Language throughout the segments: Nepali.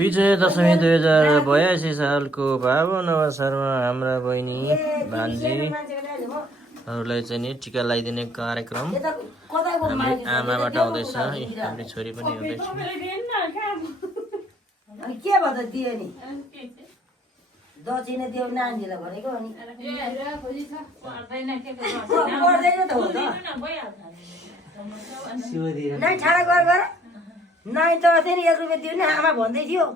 विजय दशमी 2082 सालको पावन अवसरमा हाम्रा बहिनी भान्जीहरूलाई चाहिँ नि टिका लगाइदिने कार्यक्रम हाम्रो आमाबाट हुँदैछ। हाम्रो छोरी पनि हुँदैछ। के भन्छ दियो नि दक्षिणा दियो नानीलाई भनेको अनि पर्दैन त हो त नाइ ठाडा गर नाइ त थियो नि 1 रुपियाँ दिनु नि आमा भन्दै थियो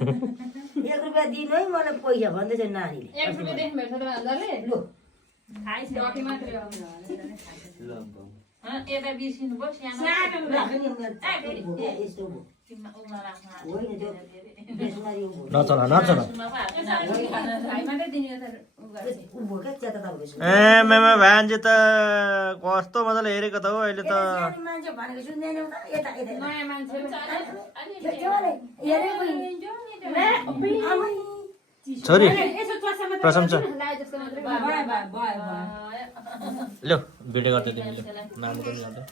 1 रुपियाँ दिनु है मलाई पैसा भन्दैछ नानीले 1 रुपियाँ देख्नु भेट्छ त भन्दाले लु खाइसके मात्रै हो यता बिर्सिनु भयो सानो राख्नु नि यस्तो होइन त्यो बेसुमारी नचल उभो क्या च्याता त बेसु ए मेमा भान्जी त कस्तो मजाले हेरेको त हो अहिले त मान्छे भनेको सुन्दैन उता यता यता नयाँ मान्छे छोरी प्रशंसा लो भिडियो गर्दै तिमीले नाम पनि गर्दै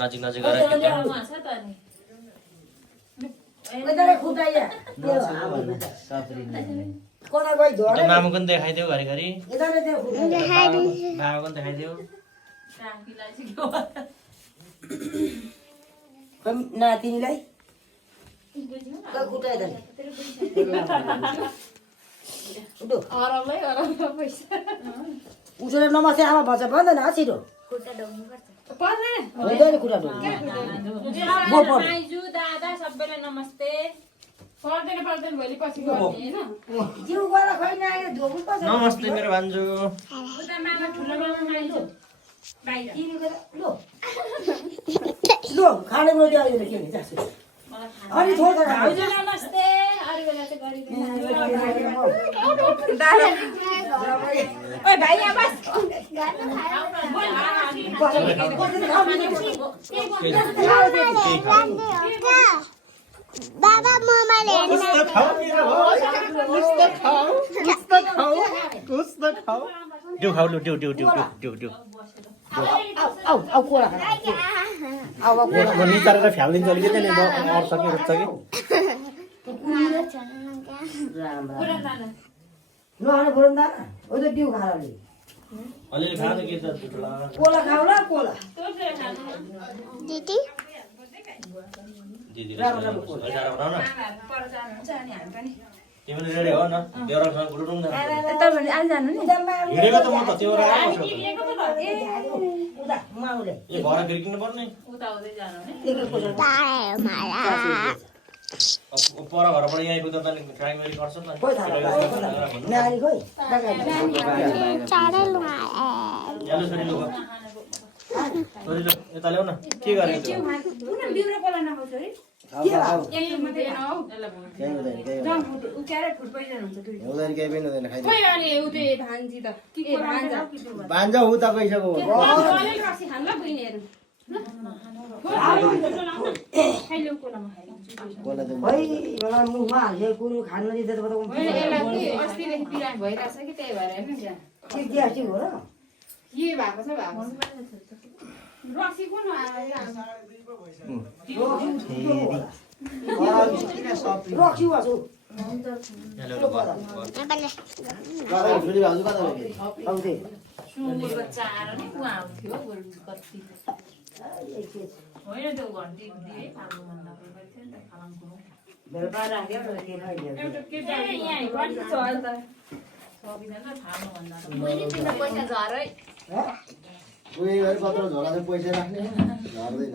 नजिक नजिक गएर मामु पनि देखाइदेऊ घरिघरि बाबा पनि देखाइदेऊ नातिनीलाई उसले नमस्ते आमा भन्छ भन्दैन छिटो हुँदैन खुट्टा आइजु दादा सबैलाई नमस्ते पर्दैन भोलि पछि गर्ने हैन जिउ गएर खै नआएर धोबु पर्छ नमस्ते मेरो भान्जु उता मामा ठुलो मामा आइजु बाहिर लो खाने मैले आयो के नि जासु अनि थोर हजुर नमस्ते अरु बेला चाहिँ गरिदिनु ओइ भाइ यहाँ बस बाबा मोबाइल त्यो खाऊ लु त्यो आउ कोला आउ निचारेर फ्यालिदिन्छ अलिकति नि अरू सक्यो रुच्छ कि राम नआने बोल्दा ओ त दिउ खाले अलिअलि खानु के छ कोला खाउला कोला दिदी दिदी बनाउ न तिमीले रेडी हो न देउरासँग गुरुङ न तपाईहरु आज जानु नि हिँडेको त म त देउरा आएको छु उदा माउले ए घर गिर्किनु पर्ने उता उतै जानु नि पर घरबाट यहाँ आइपुग्दा त ट्राई गरी गर्छ नि कोइ थाहा नानी खोइ चाडै लुगा यालो छोरी लु छोरी लु यता ल्याउ न के गरेको थियो बिउरा कोला नखाउ छोरी के भाउ एक मात्रै नआउ जम फुट उ क्यारेट फुट पैसा हुन्छ दुई हुँदैन केही पनि हुँदैन खाइ खोइ अनि उ त्यो भान्जी त ए भान्जा भान्जा उता गइसक्यो अलि रक्सी खान ल बहिनीहरु खाइलो कोलामा कोला त भाइ मलाई मुखमा हाल्ने कुरो खान नदिँदा त बताउ होइन यसलाई कि अस्तिदेखि बिरामी भइरहेछ कि त्यही भएर हैन के ग्यास्ट्रिक हो र के भएको छ रक्सी कुन रक्सी वासु यालो लु घर फेरि भाउजू कता गयो आउँथे सुँगुरको चारो नि कुहाँ आउँथ्यो कति होइन त्यो घन्टी दिए फाल्नु भन्दा थियो नि त खालाङको मेरो बा राख्यो र के खाइदियो एउटा के यहाँ भन्छ छ त सबिना त फाल्नु भन्दा मैले तिम्रो पैसा झरै उयो गरी कत्रो झोला चाहिँ पैसा राख्ने झर्दैन कोही त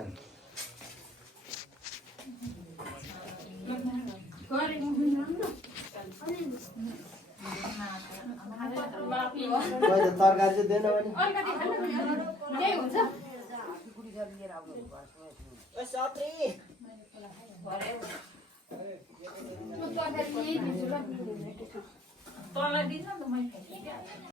तरकारी चाहिँ दिएन भने अलिकति खानु केही हुन्छ तँलाई दिन्छ नि त मैले